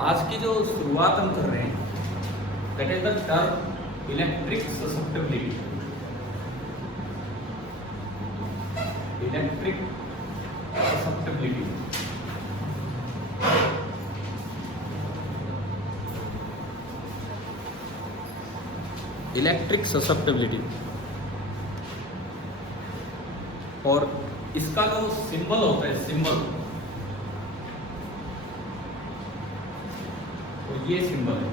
आज की जो शुरुआत हम कर रहे हैं that is the term electric susceptibility. Electric susceptibility electric susceptibility और इसका जो सिंबल होता है सिंबल, और ये सिंबल है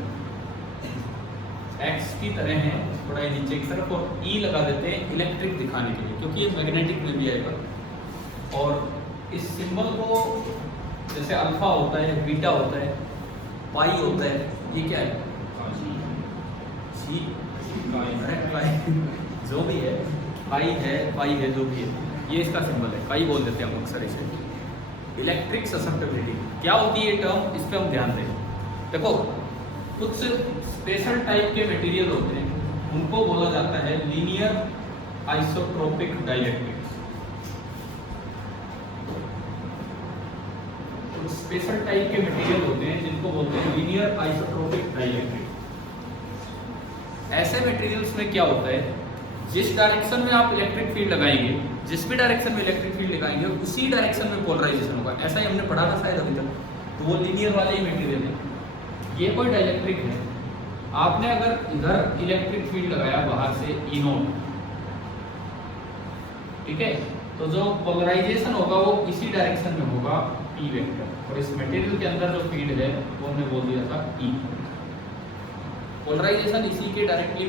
एक्स की तरह है, थोड़ा नीचे की तरफ, और ई लगा देते हैं इलेक्ट्रिक दिखाने के लिए, क्योंकि ये मैग्नेटिक में भी आएगा। और इस सिंबल को जैसे अल्फा होता है, बीटा होता है, पाई होता है, ये क्या है सी जो भी है, पाई है, जो भी है, ये इसका सिंबल है, पाई बोल देते हैं हम अक्सर इसे। इलेक्ट्रिक ससेप्टिबिलिटी क्या होती है ये टर्म, इस पर हम ध्यान दें। देखो कुछ स्पेशल टाइप के मटेरियल होते हैं, उनको बोला जाता है linear isotropic dielectrics. Special type के मटेरियल होते हैं जिनको बोलते हैं लीनियर आइसोट्रोपिक डाइलेक्ट्रिक्स। ऐसे मटेरियल्स में क्या होता है, जिस डायरेक्शन में आप इलेक्ट्रिक फील्ड लगाएंगे, जिस भी डायरेक्शन में इलेक्ट्रिक फील्ड लगाएंगे उसी डायरेक्शन में पोलराइजेशन होगा। ऐसा ही हमने पढ़ा था शायद अभी तक, तो वो लीनियर वाले ही मटेरियल है। ये कोई डाइलेक्ट्रिक है, आपने अगर इधर इलेक्ट्रिक फील्ड लगाया बाहर से ई नोट, ठीक है, तो जो पोलराइजेशन होगा वो इसी डायरेक्शन में होगा पी वेक्टर, और इस मटेरियल के अंदर जो फील्ड है वो हमने बोल दिया था ई। पोलराइजेशन इसी के डायरेक्टली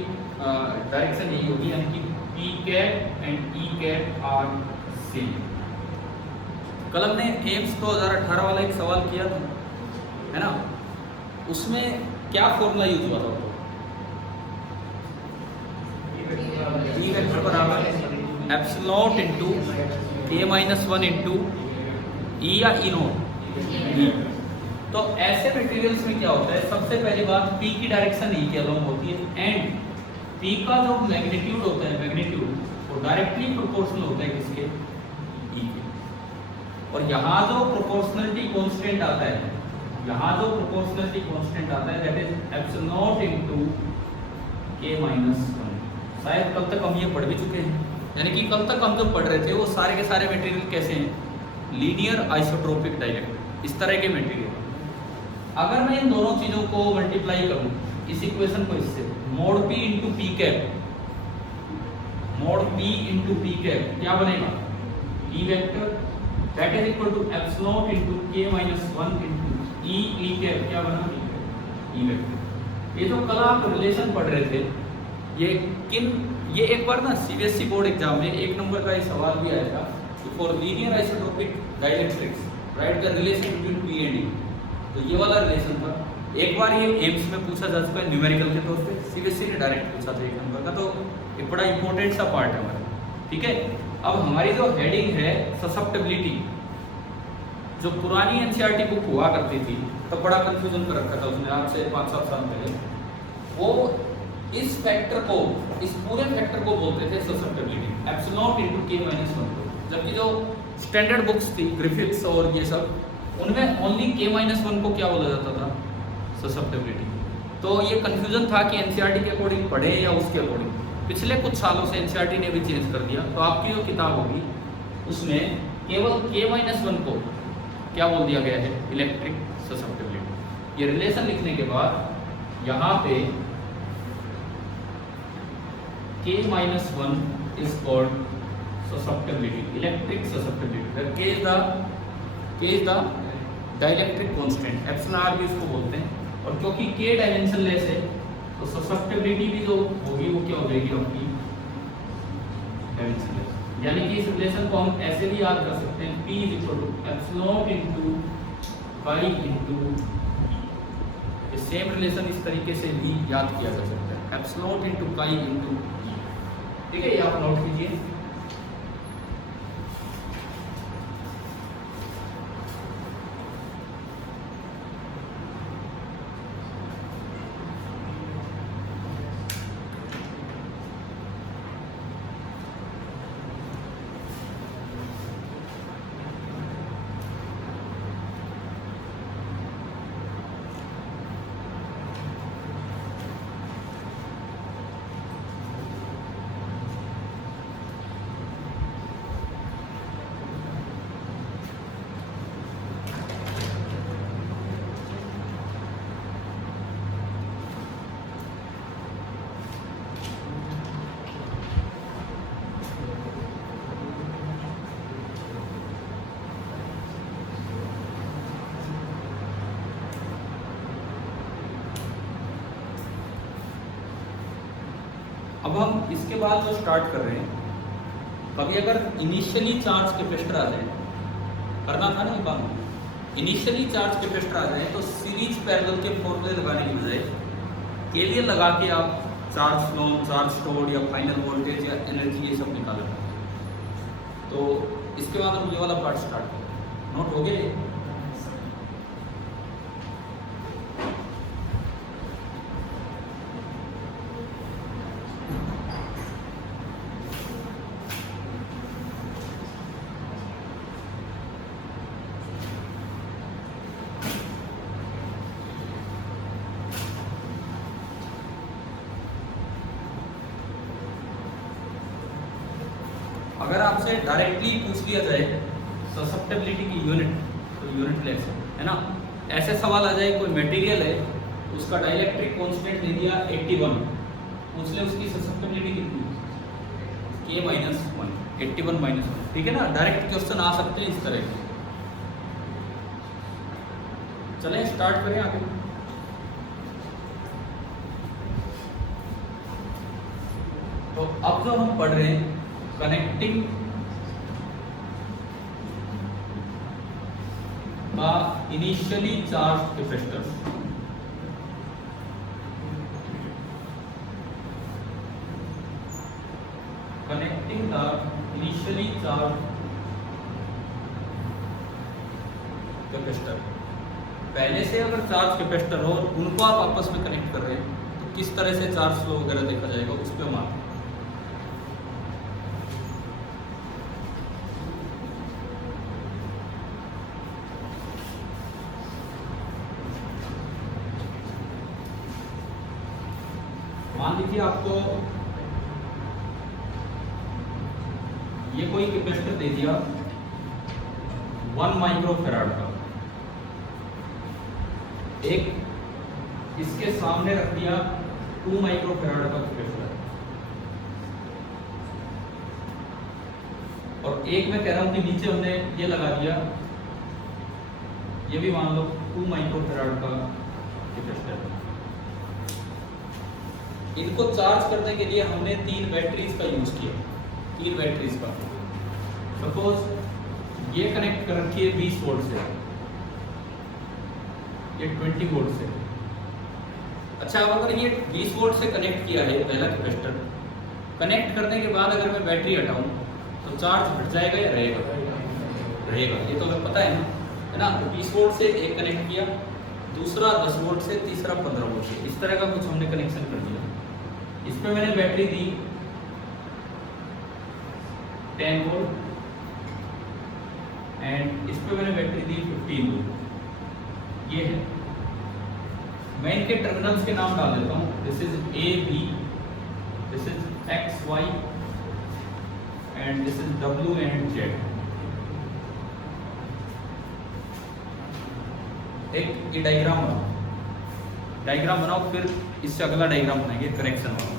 डायरेक्शन यही होगी, यानी कि P cap and E cap are same. कल हमने एम्स 2018 वाला एक सवाल किया था, है ना, उसमें क्या फॉर्मूला यूज हुआ था? ई वेक्टर बराबर एप्सिलॉन इनटू के माइनस 1 इनटू ई या ई नोट। तो ऐसे मटेरियल्स में क्या होता है, सबसे पहली बात पी की डायरेक्शन ई के अलोंग होती है, एंड पी का जो मैग्नीट्यूड होता है, मैग्नीट्यूड वो डायरेक्टली प्रोपोर्शनल होता है किसके, ई के। और यहाँ जो प्रोपोर्शनलिटी कांस्टेंट आता है, यहाँ जो प्रोपोर्शनलिटी कांस्टेंट आता है दैट इज एप्सिलॉन इनटू के माइनस 1। शायद कल तक हम ये पढ़ भी चुके हैं, यानी कि कल तक हम जो पढ़ रहे थे वो सारे के सारे मटेरियल कैसे हैं, लीनियर आइसोट्रोपिक डाइलेक्ट्रिक, इस तरह के मटेरियल। अगर मैं इन दोनों चीजों को मल्टीप्लाई करूं, इस इक्वेशन को इससे, mod P into P cap, mod P into P cap क्या बनेगा, E vector that is equal to epsilon into K minus 1 into E cap, क्या बना, ई वेक्टर। ये जो कल आप रिलेशन पढ़ रहे थे, ये एक बार ना सीबीएसई बोर्ड एग्जाम में 1 नंबर का ये सवाल भी आया था, for linear isotropic dielectrics write the relation between P and E. तो ये वाला रिलेशन था, एक बार ये एम्स में पूछा जा चुका है न्यूमेरिकल के तौर पे, सीबीएसई ने डायरेक्ट पूछा था 1 नंबर का, तो एक बड़ा इंपॉर्टेंट सा पार्ट है हमारा, ठीक है। अब हमारी जो हेडिंग है ससेप्टिबिलिटी, जो पुरानी एनसीईआरटी बुक हुआ करती थी तब बड़ा कंफ्यूजन कर रखा था उसने, आज से 5-7 साल पहले, वो इस फैक्टर को, इस पूरे फैक्टर को बोलते थे ससेप्टिबिलिटी, एप्सिलॉन इनटू के माइनस 1 को। जबकि जो स्टैंडर्ड बुक्स थी ग्रिफिथ्स और ये सब, उनमें ओनली के माइनस 1 को क्या बोला जाता था, ससेप्टिबिलिटी। तो ये कंफ्यूजन था कि एनसीईआरटी के अकॉर्डिंग पढ़े या उसके अकॉर्डिंग। पिछले कुछ सालों से एनसीईआरटी ने भी चेंज कर दिया, तो आपकी जो किताब होगी उसमें केवल के माइनस 1 को क्या बोल दिया गया है, इलेक्ट्रिक ससेप्टिबिलिटी। ये रिलेशन लिखने के बाद यहाँ पे के minus 1 is called susceptibility, electric susceptibility. The K is the dielectric constant, epsilon r भी इसको बोलते हैं। और क्योंकि K डायमेंशनलेस है तो susceptibility भी जो होगी वो क्या हो जाएगी आपकी, डायमेंशनलेस। यानी कि इस रिलेशन को हम ऐसे भी याद कर सकते हैं, P is equal to epsilon into chi into E। Same relation इस तरीके से भी याद किया जा सकता है, epsilon into chi into E। ठीक है, ये आप नोट कीजिए। अब हम इसके बाद जो स्टार्ट कर रहे हैं, कभी अगर इनिशियली चार्ज कैपेसिटर आ जाए, करना था ना ये काम, इनिशियली चार्ज कैपेसिटर आ जाए तो सीरीज पैरेलल के फॉर्मूले लगाने की बजाय केवीएल लगा के आप चार्ज फ्लो, चार्ज स्टोर्ड या फाइनल वोल्टेज या एनर्जी ये सब निकालें। तो इसके बाद हम ये वाला पार्ट स्टार्ट करें। नोट हो गए? अगर आपसे डायरेक्टली पूछ लिया जाए ससेप्टेबिलिटी की यूनिट, तो यूनिट लेस है ना। ऐसे सवाल आ जाए, कोई मटेरियल है उसका डाइलेक्ट्रिक कांस्टेंट दे दिया 81, पूछ ले उसकी ससेप्टेबिलिटी कितनी, K -1, 81 -1, ठीक है ना। डायरेक्ट क्वेश्चन आ सकते हैं इस तरह के। चलें स्टार्ट करें आगे। तो अब जो हम पढ़ रहे हैं connecting initially charge capacitors. Connecting the initially charge capacitor. पहले से अगर चार्ज कैपेसिटर हो और उनको आप आपस में कनेक्ट कर रहे हैं तो किस तरह से चार्ज फ्लो वगैरह देखा जाएगा, उस पर हम आते हैं। मान लीजिए आपको ये कोई कैपेसिटर दे दिया 1 माइक्रोफैराड का, एक इसके सामने रख दिया 2 माइक्रोफैराड का कैपेसिटर, और एक मैं कह रहा हूं कि नीचे हमने ये लगा दिया, ये भी मान लो 2 माइक्रोफैराड का कैपेसिटर। इनको चार्ज करने के लिए हमने 3 बैटरीज का यूज किया, 3 बैटरीज का। सपोज ये कनेक्ट कर रखी है 20 वोल्ट से, ये 20 वोल्ट से। अच्छा, अब अगर ये 20 वोल्ट से कनेक्ट किया है पहला कैपेसिटर, कनेक्ट करने के बाद अगर मैं बैटरी हटाऊं तो चार्ज हट जाएगा या रहेगा? रहेगा, ये तो हमें पता है ना। तो 20 वोल्ट से एक कनेक्ट किया, दूसरा 10 वोल्ट से, तीसरा 15 वोल्ट से, इस तरह का कुछ हमने कनेक्शन कर दिया। इस पे मैंने बैटरी दी 10 वोल्ट एंड इस पे मैंने बैटरी दी 15 वोल्ट। ये है, मैं इनके टर्मिनल्स के नाम डाल देता हूं। This is A B, this is X Y and this is W and Z। एक ये डायग्राम बनाओ, फिर इससे अगला डायग्राम बनाएंगे कनेक्शन वाला।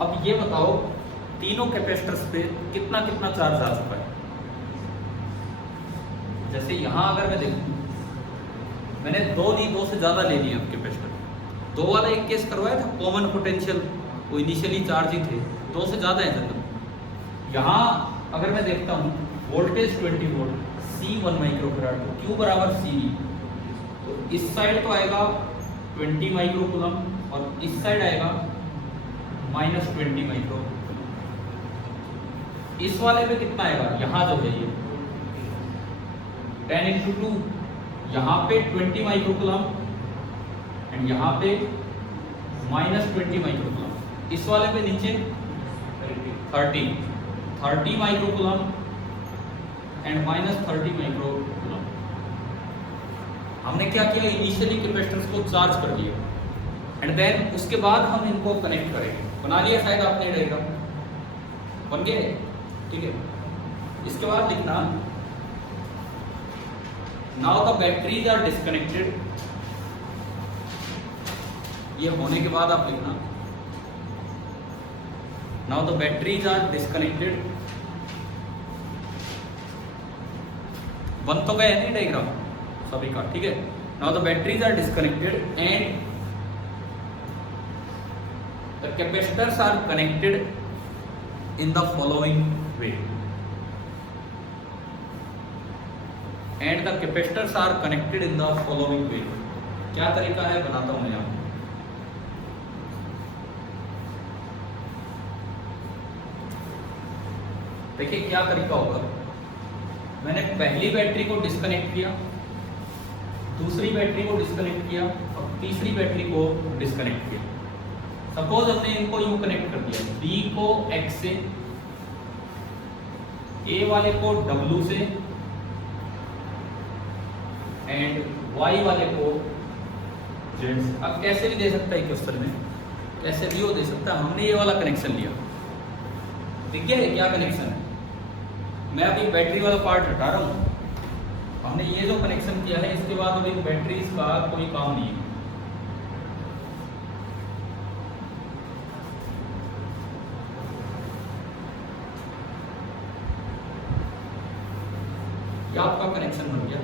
अब ये बताओ तीनों कैपेसिटर्स पे कितना कितना चार्ज आ चुका है। जैसे यहां अगर मैं देखूं, मैंने 2 ली, 2 से ज्यादा ले लिए कैपेसिटर। 2 वाला एक केस करवाया था, कॉमन पोटेंशियल, वो इनिशियली चार्ज ही थे, 2 से ज्यादा है जनरल। यहां अगर मैं देखता हूं वोल्टेज 20 वोल्ट, C1 माइक्रोफैराड, तो Q बराबर CV, तो इस साइड तो आएगा 20 माइक्रोकूलम और इस साइड आएगा -20 माइक्रो। इस वाले में कितना आएगा, यहाँ जो है ये 10 × 2, यहाँ पे 20 माइक्रोकूलम एंड यहाँ पे -20 माइक्रोकूलम। इस वाले पे नीचे 30 माइक्रोकूलम एंड -30 माइक्रोकूलम। हमने क्या किया, इनिशियली कैपेसिटर्स को चार्ज कर दिया एंड देन उसके बाद हम इनको कनेक्ट करेंगे। बना लिया शायद आपने डायग्राम, बन गया, ठीक है। इसके बाद लिखना now the batteries are disconnected, ये होने के बाद आप लिखना now the batteries are disconnected. बन तो गया नहीं डायग्राम सभी का, ठीक है। Now the batteries are disconnected and the capacitors are connected in the following way, and the capacitors are connected in the following way. क्या तरीका है बनाता हूं मैं यहां। देखिए क्या तरीका होगा, मैंने पहली बैटरी को डिस्कनेक्ट किया, दूसरी बैटरी को डिस्कनेक्ट किया और तीसरी बैटरी को डिस्कनेक्ट किया। सपोज हमने इनको यूं कनेक्ट कर दिया, B को X से, A वाले को W से एंड Y वाले को Z से। अब कैसे भी दे सकता है क्वेश्चन में, कैसे भी वो दे सकता है। हमने ये वाला कनेक्शन लिया, ठीक है, क्या कनेक्शन है। मैं अभी बैटरी वाला पार्ट हटा रहा हूं, हमने ये जो कनेक्शन किया है इसके बाद अभी बैटरीज का कोई काम नहीं है। ये आपका कनेक्शन बन गया।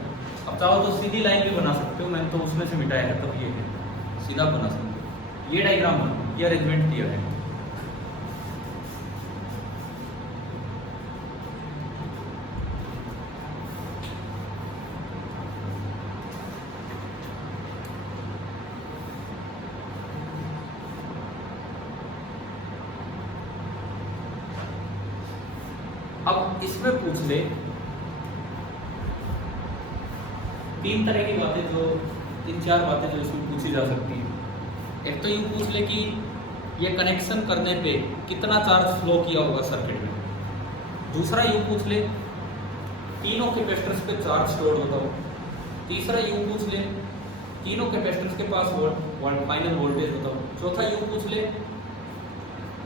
अब चाहो तो सीधी लाइन भी बना सकते हो, मैंने तो उसमें से मिटाया है, तब ये है सीधा बना सकते हो। ये डायग्राम बना, ये अरेंजमेंट दिया है। अब इसमें पूछ ले तीन तरह की बातें, जो तीन चार बातें जो इसमें पूछी जा सकती है। एक तो यूँ पूछ ले कि ये कनेक्शन करने पे कितना चार्ज फ्लो किया होगा सर्किट में। दूसरा यूँ पूछ ले तीनों कैपेसिटर्स पे चार्ज स्टोर्ड बताओ। तीसरा यूँ पूछ ले तीनों कैपेसिटर्स के पास फाइनल वोल्टेज बताओ। चौथा यूँ पूछ ले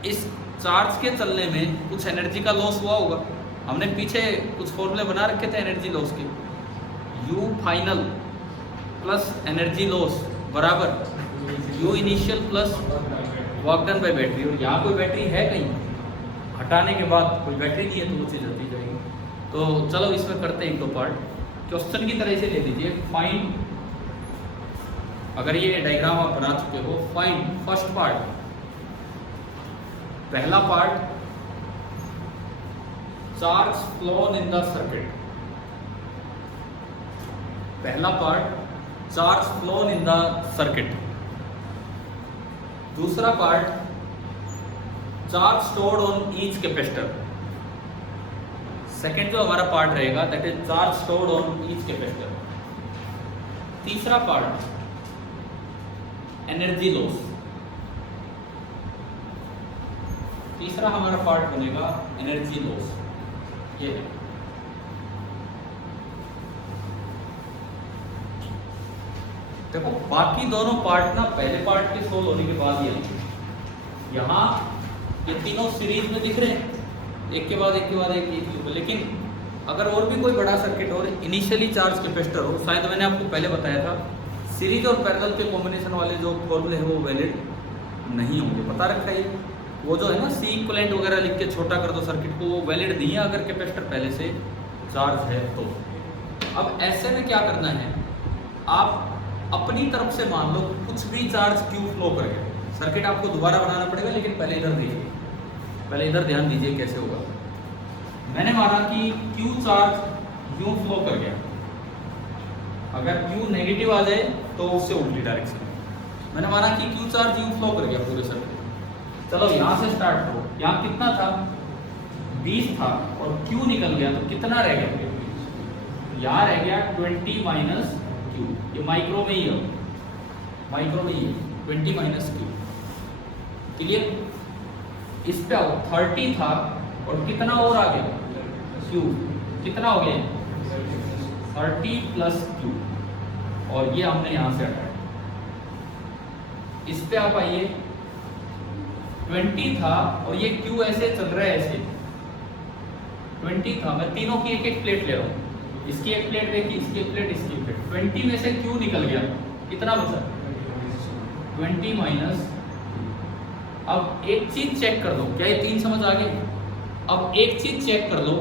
इस चार्ज के चलने में कुछ एनर्जी का लॉस हुआ होगा। हमने पीछे कुछ फॉर्मूले बना रखे थे एनर्जी लॉस के, U final plus energy loss बराबर U initial plus work done by battery. और यहाँ कोई बैटरी है कहीं, हटाने के बाद कोई बैटरी नहीं है तो वो चीज़ हटी जाएगी। तो चलो इसमें करते हैं एक दो पार्ट, क्वेश्चन की तरह से ले लीजिए। फाइंड, अगर ये डायग्राम आप बना चुके हो, फाइंड फर्स्ट पार्ट, पहला part charge flown in the circuit. पहला part charge flown in the circuit. दूसरा part charge stored on each capacitor. Second जो हमारा पार्ट रहेगा that is charge stored on each capacitor. तीसरा पार्ट एनर्जी लॉस। तीसरा हमारा part बनेगा energy loss. ये है देखो, बाकी दोनों पार्ट ना पहले पार्ट के सोल्व होने के बाद ही आएंगे। यहाँ ये तीनों सीरीज में दिख रहे हैं, एक के बाद एक के बाद एक। लेकिन अगर और भी कोई बड़ा सर्किट और इनिशियली चार्ज कैपेसिटर हो, शायद मैंने आपको पहले बताया था, सीरीज और पैरेलल के कॉम्बिनेशन वाले जो फॉर्मूले हैं वो वैलिड नहीं होंगे। पता रखा है वो जो है ना सी इक्विवेलेंट वगैरह लिख के छोटा कर दो सर्किट को, वो वैलिड नहीं है अगर कैपेसिटर पहले से चार्ज है तो। अब ऐसे में क्या करना है, आप अपनी तरफ से मान लो कुछ भी चार्ज क्यू फ्लो कर गया, सर्किट आपको दोबारा बनाना पड़ेगा, लेकिन पहले इधर देखिए, पहले इधर ध्यान दीजिए कैसे होगा। मैंने माना कि क्यू चार्ज यूं फ्लो कर गया, अगर क्यू नेगेटिव आ जाए तो उससे उल्टी डायरेक्शन। मैंने माना कि क्यू चार्ज यूं फ्लो कर गया पूरे सर्किट। चलो यहाँ से स्टार्ट करो, यहाँ कितना था 20 था और क्यू निकल गया तो कितना रह गया, यहाँ रह गया 20 माइनस क्यू। ये माइक्रो में ही है, माइक्रो में ही 20 माइनस क्यू। क्लियर। इस पे आओ 30 था और कितना और आ गया क्यू, कितना हो गया 30 प्लस क्यू। और ये हमने यहां से हटाया। इस पे आप आइए, 20 था और ये Q ऐसे चल रहा है, ऐसे 20 था। मैं तीनों की एक एक प्लेट ले रहा हूँ, इसकी एक प्लेट देखिए, इसकी एक प्लेट, इसकी एक प्लेट। 20 में से Q निकल गया, कितना बचा? 20 माइनस। अब एक चीज चेक कर दो, क्या ये 3 समझ आ गए? अब एक चीज चेक कर लो,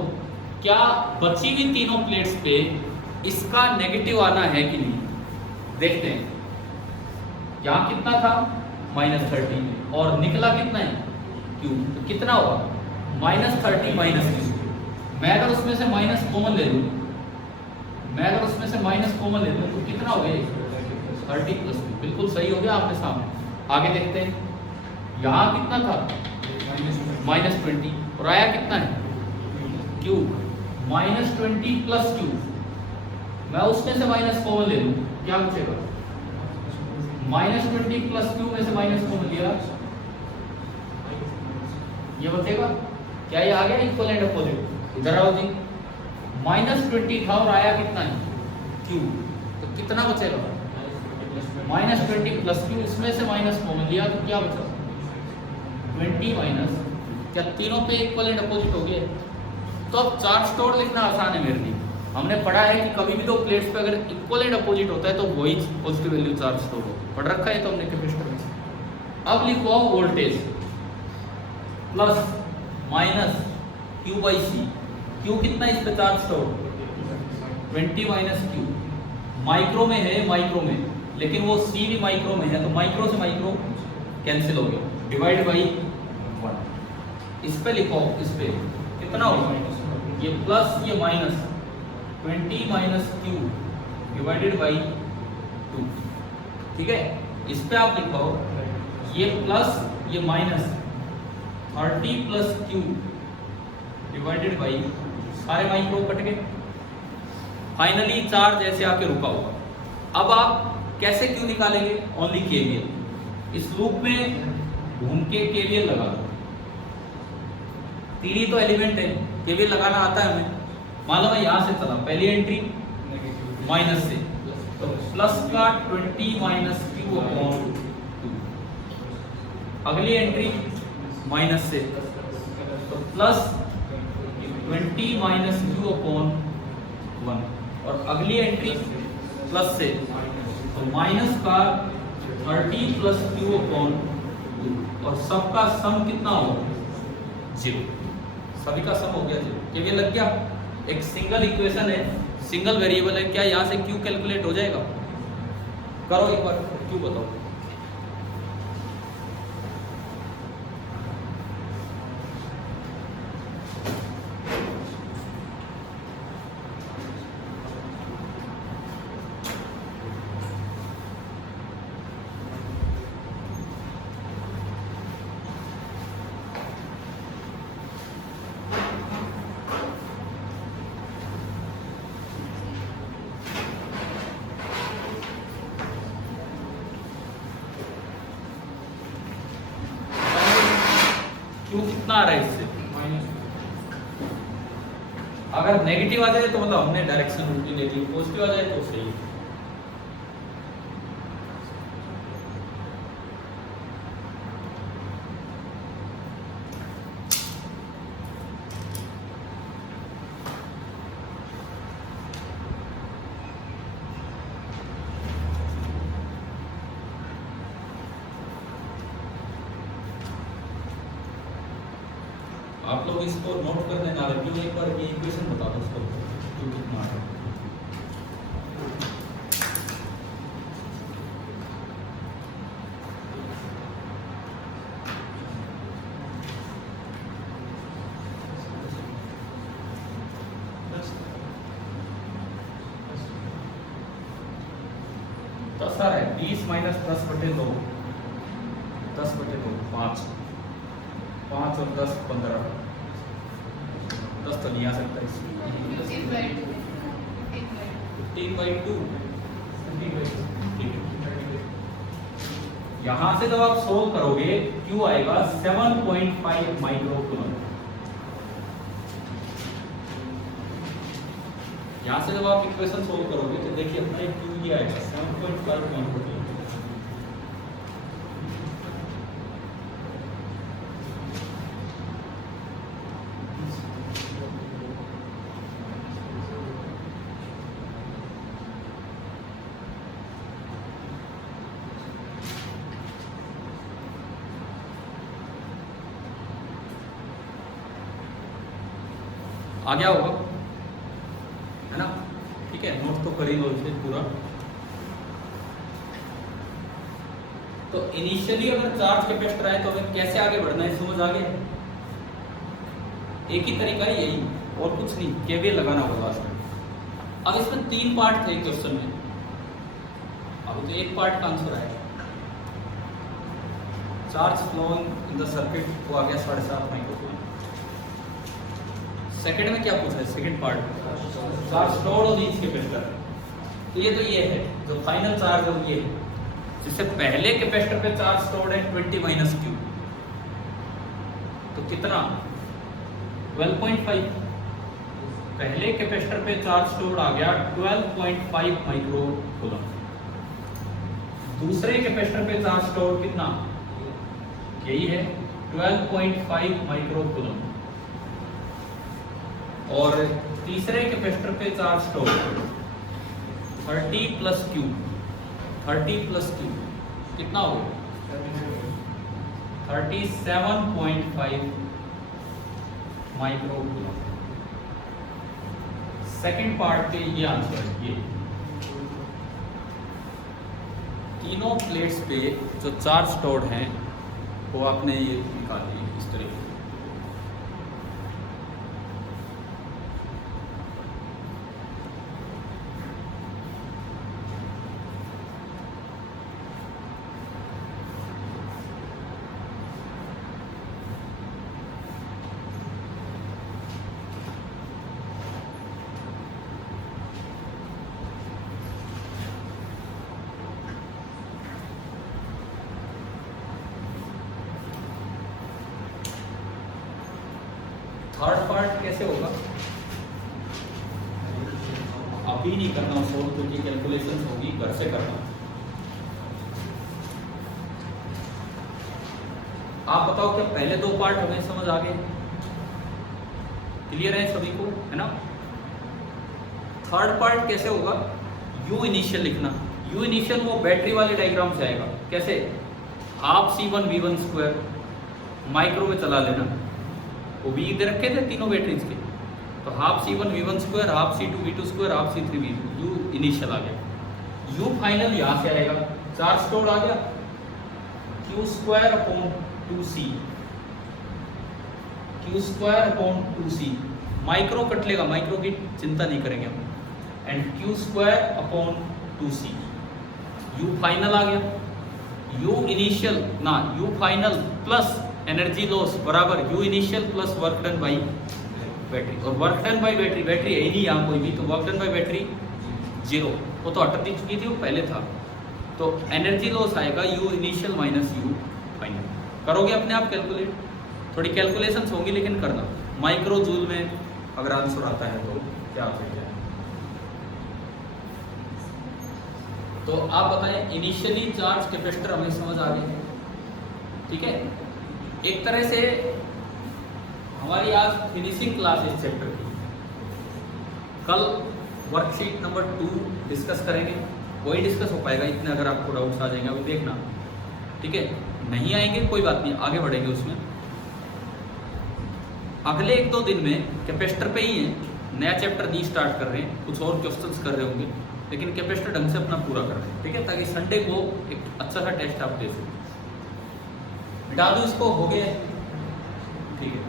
क्या बची हुई तीनों प्लेट्स पे इसका नेगेटिव आना है कि नहीं? देखते हैं। यहाँ कितना था? -30, और निकला कितना है? Q। तो कितना होगा? -30 माइनस Q। मैं अगर उसमें से माइनस कॉमन ले लूँ, तो कितना हो गया? 30 + 2। बिल्कुल सही हो गया आपके सामने। आगे देखते हैं, यहाँ कितना था? -20, और आया कितना है? Q। -20 + Q। मैं उसमें से माइनस कॉमन ले लूँ, क्या बचेगा? -20 + Q में से माइनस कॉमन लिया, ये बचेगा। क्या ये आ गया इक्वल एंड अपोजिट? इधर आओ जी, -20 था और आया कितना है? Q। तो कितना बचेगा? -20 + Q। इसमें से माइनस कॉमन लिया तो क्या बचा? 20 माइनस। क्या तीनों पे इक्वल एंड अपोजिट हो गए? तो अब चार्ज स्टोर लिखना आसान है मेरे लिए। हमने पढ़ा है कि कभी भी दो प्लेट्स पे अगर इक्वल एंड अपोजिट होता है तो वही पॉजिटिव वैल्यू चार्ज स्टोर होता है। पढ़ रखा है तो हमने कैपेसिटर में। अब लिखो voltage plus minus Q/C। Q कितना इस पे charge store? 20 minus Q। Micro में है, माइक्रो में, लेकिन वो C भी माइक्रो में है, तो माइक्रो से माइक्रो कैंसिल हो गया, डिवाइड बाई 1। इस पे लिखो, इस पे कितना होगा? ये प्लस ये minus 20 minus Q divided by 2। ठीक है, इस पे आप लिखो ये प्लस ये माइनस 30 + Q डिवाइडेड बाई, सारे माइक्रो कट गए। फाइनली चार्ज ऐसे आके रुका होगा। अब आप कैसे Q निकालेंगे? Only KVL। इस लूप में घूम के KVL लगा दो। 3 ही तो एलिमेंट है, KVL लगाना आता है हमें। मान लो मैं यहां से चला, पहली एंट्री माइनस से, तो प्लस का 20 माइनस Q/2। अगली एंट्री माइनस से, तो प्लस 20 माइनस Q/1। और अगली एंट्री प्लस से, तो माइनस का 30 + Q/2। और सबका सम कितना होगा? 0। सभी का सम हो गया 0। केवीएल लग गया। एक सिंगल इक्वेशन है, सिंगल वेरिएबल है, क्या यहाँ से Q कैलकुलेट हो जाएगा? करो एक बार, Q बताओ। Q कितना आ रहा है इससे? अगर नेगेटिव आ जाए तो मतलब हमने डायरेक्शन उल्टी ले ली, पॉजिटिव आ जाए तो सही। आप लोग इसको नोट कर लेना, रिव्यू एक बार ये इक्वेशन बता दो उसको Q कितना है। तो सर है 20 माइनस 10/2, 10/2 5, 5 और 10 15, 10 तो नहीं आ सकता इसमें। 15/2। यहां से जब आप सोल्व करोगे Q आएगा 7.5 माइक्रो कूलम। यहाँ से जब आप इक्वेशन सोल्व करोगे तो देखिए अपना एक क्यू ये आएगा 7.5 माइक्रो। आ गया होगा है ना? ठीक है, नोट तो कर ही लो इसे पूरा। तो इनिशियली अगर चार्ज कैपेसिटर आए तो हमें कैसे आगे बढ़ना है समझ आ गया? एक ही तरीका है यही, और कुछ नहीं, केवीएल लगाना होगा लास्ट में। अब इसमें 3 पार्ट थे क्वेश्चन में, अब तो एक पार्ट का आंसर आएगा। Charge flowing in the circuit वो आ गया 7.5 माइक्रोकूलम। सेकंड में क्या पूछा है? Second part charge stored on each capacitor. तो ये है जो फाइनल चार्ज है वो ये है, जिससे पहले कैपेसिटर पे चार्ज स्टोर्ड है 20 माइनस क्यू, तो कितना 12.5। पहले कैपेसिटर पे चार्ज स्टोर्ड आ गया 12.5 माइक्रोकूलम। दूसरे कैपेसिटर पे चार्ज स्टोर्ड कितना, यही है 12.5 माइक्रोकूलम। और तीसरे कैपेसिटर पे charge store 30 plus Q, 30 plus Q कितना हो गया 37.5 माइक्रोकूलम। सेकंड पार्ट के ये आंसर है। ये तीनों प्लेट्स पे जो चार्ज स्टोर्ड हैं वो आपने ये निकाल दिए इस तरीके से। थर्ड पार्ट कैसे होगा अभी नहीं करना सोल्व, क्योंकि कैलकुलेशन होगी, घर से करना। आप बताओ क्या पहले 2 पार्ट हमें समझ आ गए? क्लियर है सभी को, है ना? थर्ड पार्ट कैसे होगा? यू इनिशियल लिखना। यू इनिशियल वो बैटरी वाले डायग्राम से आएगा। कैसे? Half C1 V1 square micro में चला लेना, वो भी इधर रखे थे तीनों बैटरीज के, तो half C1 V1 square, half C2 V2 square, half C3 V2, U initial आ गया। यू फाइनल यहाँ से आएगा, चार्ज स्टोर्ड आ गया Q square upon 2C, Q square upon 2C। Micro cut लेगा, माइक्रो की चिंता नहीं करेंगे हम, and Q square upon 2C। U final आ गया, यू इनिशियल ना U final plus energy loss बराबर U initial plus work done by battery. और work done by battery, battery है ही नहीं यहाँ कोई भी, तो वर्क डन बाई बैटरी 0, वो तो हट दी चुकी थी, वो पहले था। तो एनर्जी लॉस आएगा you initial minus you final. करोगे अपने आप कैलकुलेट, थोड़ी कैलकुलेशंस होंगी लेकिन करना। माइक्रो जूल में अगर आंसर आता है तो क्या आता है? तो आप बताएं, इनिशियली चार्ज कैपेसिटर हमें समझ आ गई, ठीक है? एक तरह से हमारी आज फिनिशिंग क्लास इस चैप्टर की। कल वर्कशीट नंबर 2 डिस्कस करेंगे, वही डिस्कस हो पाएगा इतने, अगर आपको डाउट्स आ जाएंगे अभी देखना, ठीक है? नहीं आएंगे कोई बात नहीं, आगे बढ़ेंगे उसमें। अगले 1-2 दिन में कैपेसिटर पे ही है, नया चैप्टर दी स्टार्ट कर रहे हैं, कुछ और क्वेश्चंस कर रहे होंगे, लेकिन कैपेसिटर ढंग से अपना पूरा कर रहे हैं, ठीक है? ताकि संडे को एक अच्छा सा टेस्ट आप दे सकें। मिटा दो इसको, हो गया, ठीक है?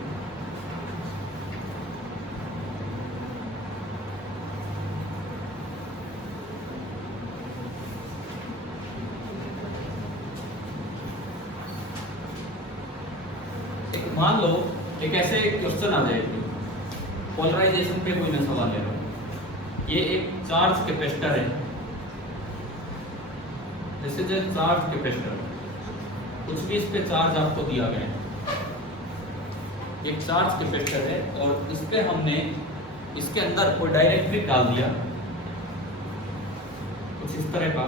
एक मान लो एक ऐसे क्वेश्चन आ जाए, पोलराइजेशन पे कोई मैं सवाल ले रहा हूं। ये एक चार्ज कैपेसिटर है, this is a charge capacitor, कुछ भी इस पे चार्ज आपको दिया गया है, एक चार्ज कैपेसिटर है और इस पे हमने इसके अंदर कोई डाइलेक्ट्रिक डाल दिया कुछ इस तरह का,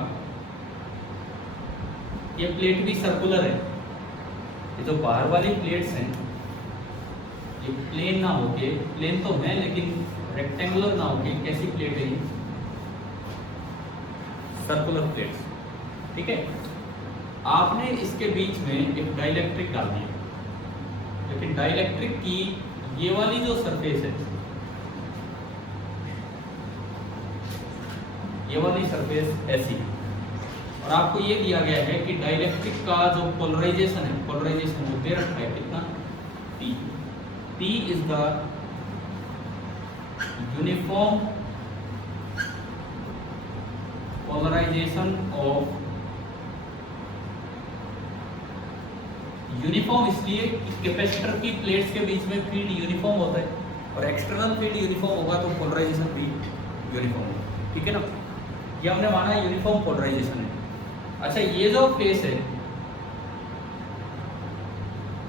ये प्लेट भी सर्कुलर है, ये जो बाहर वाली प्लेट्स हैं ये प्लेन ना होके, प्लेन तो है लेकिन रेक्टेंगुलर ना होके कैसी प्लेट है ये, सर्कुलर प्लेट्स, ठीक है। आपने इसके बीच में एक डाइलेक्ट्रिक डाल दिया, लेकिन डाइलेक्ट्रिक की ये वाली जो सरफेस है, ये वाली सरफेस ऐसी है, और आपको ये दिया गया है कि डाइलेक्ट्रिक का जो पोलराइजेशन है, पोलराइजेशन वो दे रखा है कितना, P। P is the uniform polarization of, uniform इसलिए कि कैपेसिटर की प्लेट्स के बीच में फील्ड यूनिफॉर्म होता है, और एक्सटर्नल फील्ड यूनिफॉर्म होगा तो पोलराइजेशन भी यूनिफॉर्म होगा, ठीक है ना। ये हमने माना यूनिफॉर्म पोलराइजेशन है। अच्छा, ये जो फेस है,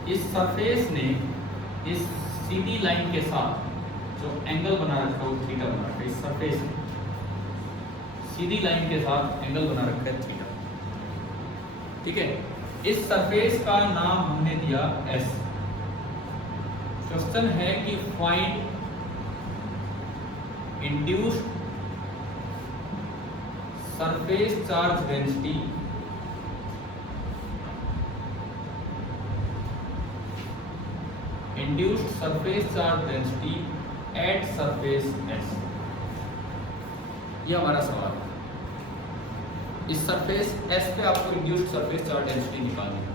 इस सरफेस ने इस सीधी लाइन के साथ जो एंगल बना रखा है वो थीटा बना रखा है, इस सरफेस ने सीधी लाइन के साथ एंगल बना रखा है थीटा, ठीक है। इस सरफेस का नाम हमने दिया S। क्वेश्चन है कि find induced surface charge density induced surface charge density at surface S। ये हमारा सवाल है। इस सरफेस S पे आपको इंड्यूस्ड सरफेस चार्ज डेंसिटी निकालनी है।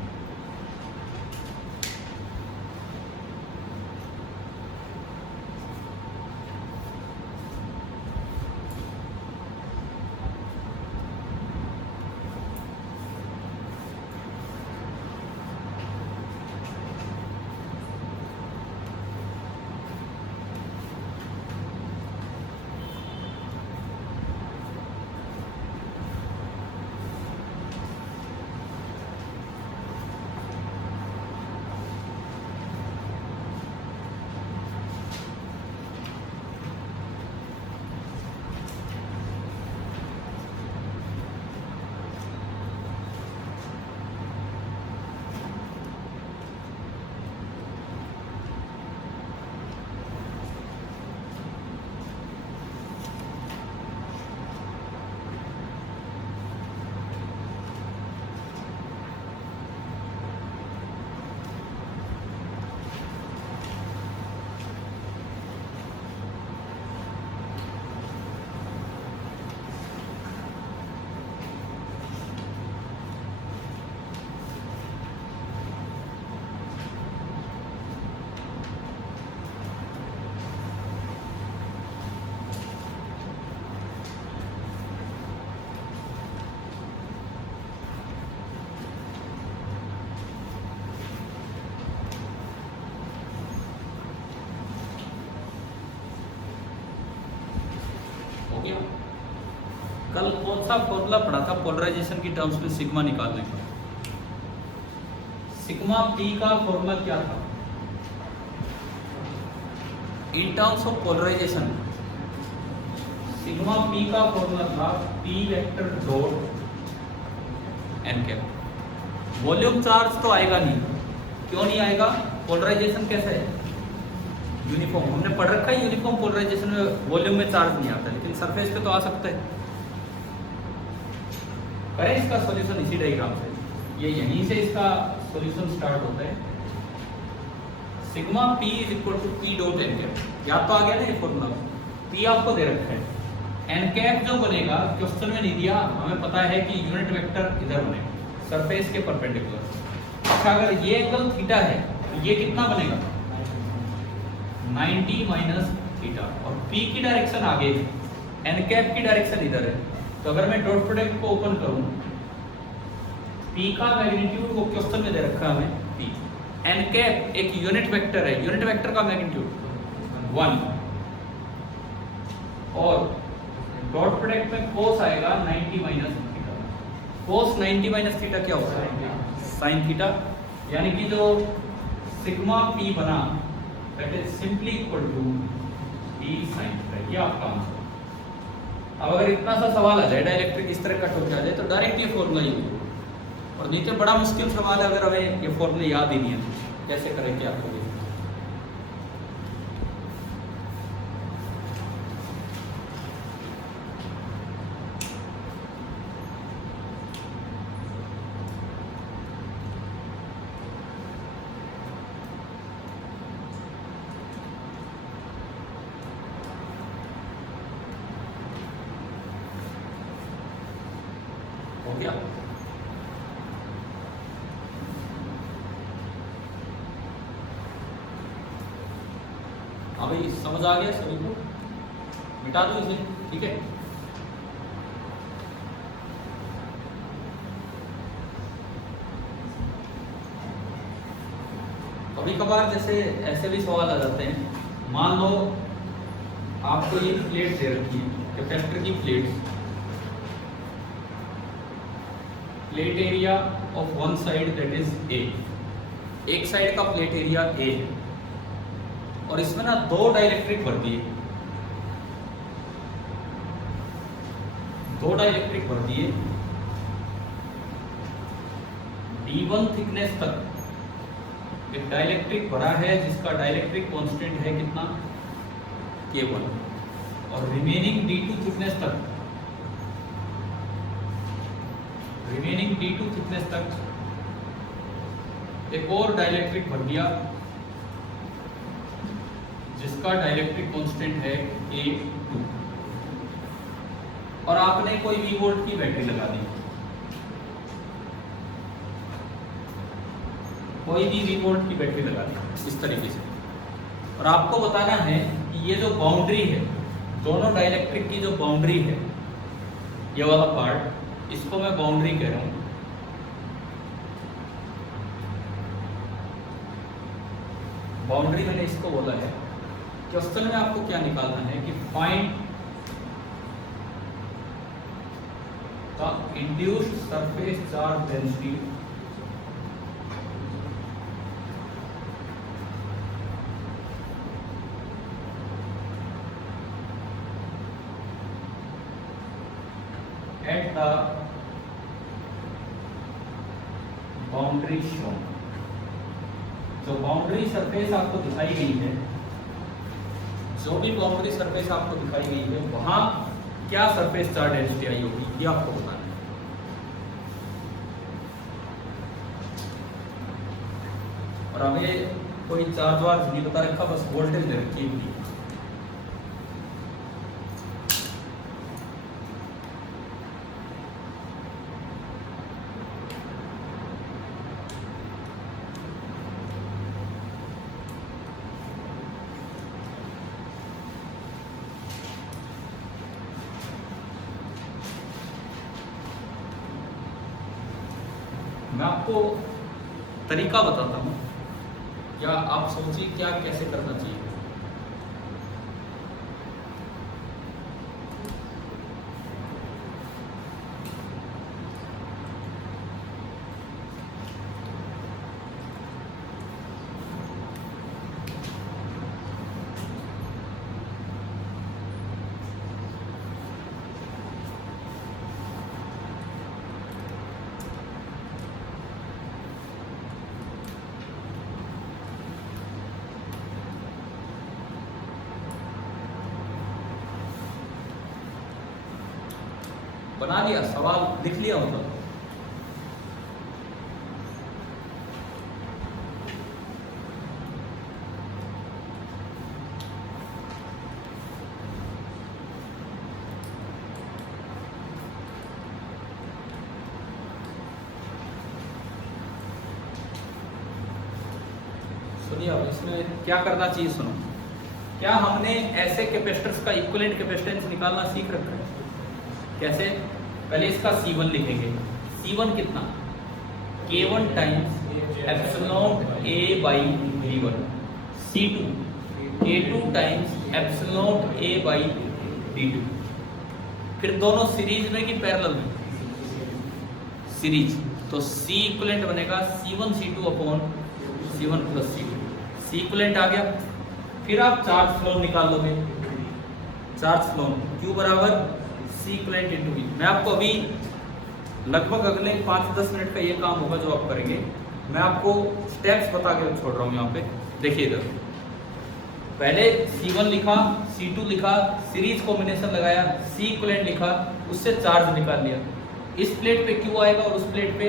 कल कौन सा फॉर्मूला पढ़ा था पोलराइजेशन की टर्म्स में सिग्मा निकालने का? सिग्मा पी का फॉर्मूला क्या था in terms of polarization? Sigma P का फॉर्मूला था P vector dot N cap. Volume charge तो आएगा नहीं, क्यों नहीं आएगा? पोलराइजेशन कैसा है? यूनिफॉर्म। हमने पढ़ रखा है यूनिफॉर्म पोलराइजेशन में वॉल्यूम में चार्ज नहीं आता, लेकिन सरफेस पे तो आ सकता है। करें इसका सॉल्यूशन इसी डायग्राम से, ये यहीं से इसका सॉल्यूशन स्टार्ट होता है। Sigma P is equal to P dot N cap. याद तो आ गया ना ये फॉर्मूला? पी आपको दे रखा है, एन कैप जो बनेगा क्वेश्चन में नहीं दिया, हमें पता है कि यूनिट वेक्टर इधर बनेगा सरफेस के परपेंडिकुलर। अच्छा, अगर ये एंगल थीटा है तो ये कितना बनेगा? 90 माइनस थीटा, और पी की डायरेक्शन आगे है, एन कैप की डायरेक्शन इधर है। तो अगर मैं डॉट प्रोडक्ट को ओपन करूं, पी का मैग्नीट्यूड वो क्वेश्चन में दे रखा है हमें पी। एन कैप एक यूनिट वेक्टर है, यूनिट वेक्टर का मैग्नीट्यूड 1, और डॉट प्रोडक्ट में कोस आएगा 90 minus theta. Cos 90 minus theta क्या होता है? Sine theta. यानी कि जो सिग्मा पी बना that is simply equal to d sin theta, ये आपका आंसर। अब अगर इतना सा सवाल आ जाए डाइलेक्ट्रिक इस तरह कट होकर आ जाए तो डायरेक्ट ये फॉर्मूला यूज हो, और नहीं तो बड़ा मुश्किल सवाल है अगर हमें ये फॉर्मूले याद ही नहीं है तो कैसे करेंगे आपको भी। हो गया? हाँ भाई समझ आ गया सभी को? मिटा दो इसे, ठीक है। कभी कभार जैसे ऐसे भी सवाल आ जाते हैं, मान लो आपको ये प्लेट दे रखी है, कैपेसिटर की plate area of one side that is a, एक साइड का प्लेट एरिया ए है, और इसमें ना दो डाइलेक्ट्रिक भर दिए, D1 थिकनेस तक एक डाइलेक्ट्रिक भरा है जिसका डाइलेक्ट्रिक कांस्टेंट है कितना, K1, और रिमेनिंग D2 थिकनेस तक एक और डाइलेक्ट्रिक भर दिया जिसका डाइलेक्ट्रिक कांस्टेंट है K2, और आपने कोई V वोल्ट की बैटरी लगा दी, इस तरीके से, और आपको बताना है कि ये जो बाउंड्री है, दोनों डाइलेक्ट्रिक की जो बाउंड्री है, ये वाला पार्ट, इसको मैं बाउंड्री कह रहा हूं। बाउंड्री मैंने इसको बोला है। क्वेश्चन में आपको क्या निकालना है कि find the induced surface charge density at the boundary shown. जो बाउंड्री सरफेस आपको दिखाई गई है, वहां क्या सरफेस चार्ज डेंसिटी आई होगी, ये आपको बताना है। और हमें कोई चार्ज वार्ज नहीं बता रखा, बस वोल्टेज दे रखी है। मैं आपको तरीका बताता हूँ, या आप सोचिए क्या कैसे करना चाहिए। बना लिया, सवाल लिख लिया मतलब। सुनिए अब इसमें क्या करना चाहिए, सुनो। क्या हमने ऐसे कैपेसिटर्स का इक्विवेलेंट कैपेसिटेंस निकालना सीख रखा है? कैसे? पहले इसका C1 लिखेंगे। C1 कितना? K1 times epsilon A by D1। C2 K2 times epsilon A by D2। फिर दोनों सीरीज में कि पैरेलल में? सीरीज। तो C इक्विवेलेंट बनेगा C1 C2 upon C1 plus C2। C equivalent आ गया। फिर आप चार्ज फ्लो निकाल लोगे। चार्ज फ्लो Q बराबर C इक्विवेलेंट इनटू V। मैं आपको अभी लगभग अगले 5-10 मिनट का ये काम होगा जो आप करेंगे। मैं आपको स्टेप्स बता के छोड़ रहा हूँ यहाँ पे। देखिए इधर पहले C1 लिखा, C2 लिखा, सीरीज कॉम्बिनेशन लगाया, C इक्विवेलेंट लिखा, उससे चार्ज निकाल लिया। इस प्लेट पे Q आएगा और उस प्लेट पे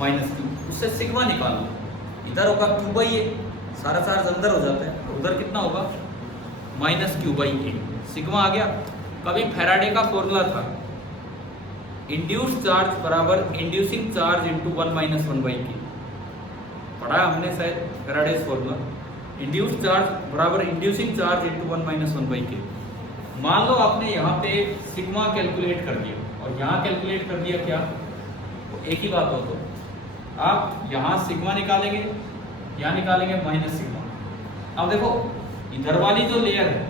-Q, उससे सिग्मा निकाल लो। इधर होगा Q/A, सारा चार्ज अंदर हो जाता है, उधर कितना होगा -Q/A, सिग्मा आ गया। कभी फैराडे का फॉर्मूला था इंड्यूस्ड चार्ज बराबर इंड्यूसिंग चार्ज इनटू 1 - 1/k, पढ़ा हमने शायद फैराडेज फॉर्मूला। इंड्यूस्ड चार्ज बराबर इंड्यूसिंग चार्ज इनटू 1 - 1/k। मान लो आपने यहाँ पे सिग्मा कैलकुलेट कर दिया और यहाँ कैलकुलेट कर दिया क्या, तो एक ही बात हो, तो आप यहाँ सिग्मा निकालेंगे, यहाँ निकालेंगे माइनस सिग्मा। अब देखो इधर वाली जो लेयर है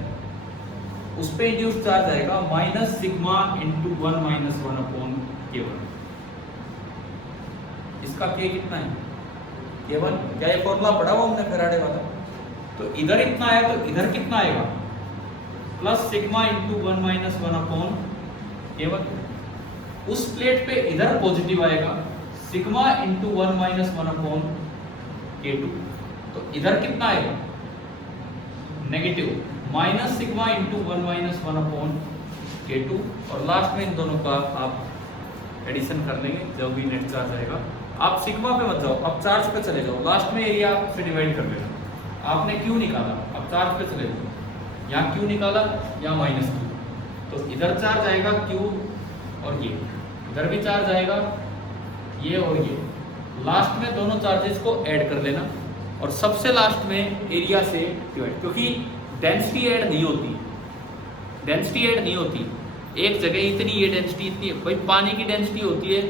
उस पे इंड्यूस्ड चार्ज आएगा माइनस सिग्मा इंटू 1 - 1/k1। इसका k कितना है, k1। क्या ये फॉर्मूला पढ़ा हुआ हमने फैराडे वाला? तो इधर इतना है तो इधर कितना आएगा, प्लस सिग्मा इंटू 1 - 1/k1। उस प्लेट पे इधर पॉजिटिव आएगा सिग्मा इंटू 1 - 1/k2। तो इधर कितना आएगा negative, minus sigma into 1 - 1/k2। और लास्ट में इन दोनों का आप एडिशन कर लेंगे जब भी नेट चार्ज आएगा। आप सिग्मा पे मत जाओ, अब चार्ज पे चले जाओ, लास्ट में एरिया से डिवाइड कर लेना। आपने Q निकाला, अब चार्ज पे चले जाओ, यहाँ Q निकाला, यहाँ -Q, तो इधर चार्ज आएगा Q और ये, इधर भी चार्ज आएगा ये और ये। लास्ट में दोनों चार्जेस को ऐड कर लेना और सबसे लास्ट में एरिया से डिवाइड, क्योंकि डेंसिटी ऐड नहीं होती, डेंसिटी ऐड नहीं होती। एक जगह इतनी ये डेंसिटी इतनी है, भाई पानी की डेंसिटी होती है,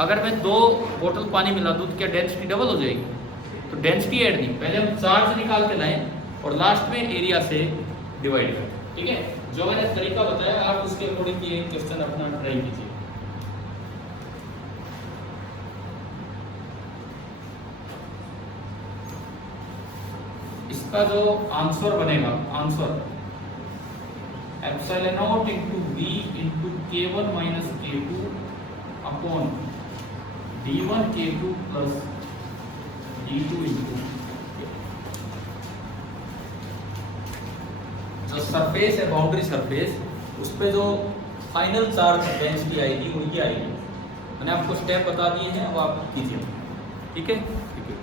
अगर मैं 2 बोतल पानी मिला दूं तो क्या डेंसिटी डबल हो जाएगी? तो डेंसिटी ऐड नहीं, पहले हम चार्ज निकाल के लाएं और लास्ट में एरिया से डिवाइड करें। ठीक है, जो मैंने तरीका बताया आप उसके अकॉर्डिंग ये क्वेश्चन अपना ट्राई कीजिए। इसका जो आंसर बनेगा, answer epsilon into V into K1 - K2 upon D1 K2 plus D2 into जो सरफेस है, बाउंड्री सरफेस, उस पे जो फाइनल चार्ज डेंसिटी आएगी वही आएगी। मैंने आपको स्टेप बता दिए हैं, अब आप कीजिए। ठीक है, ठीक है।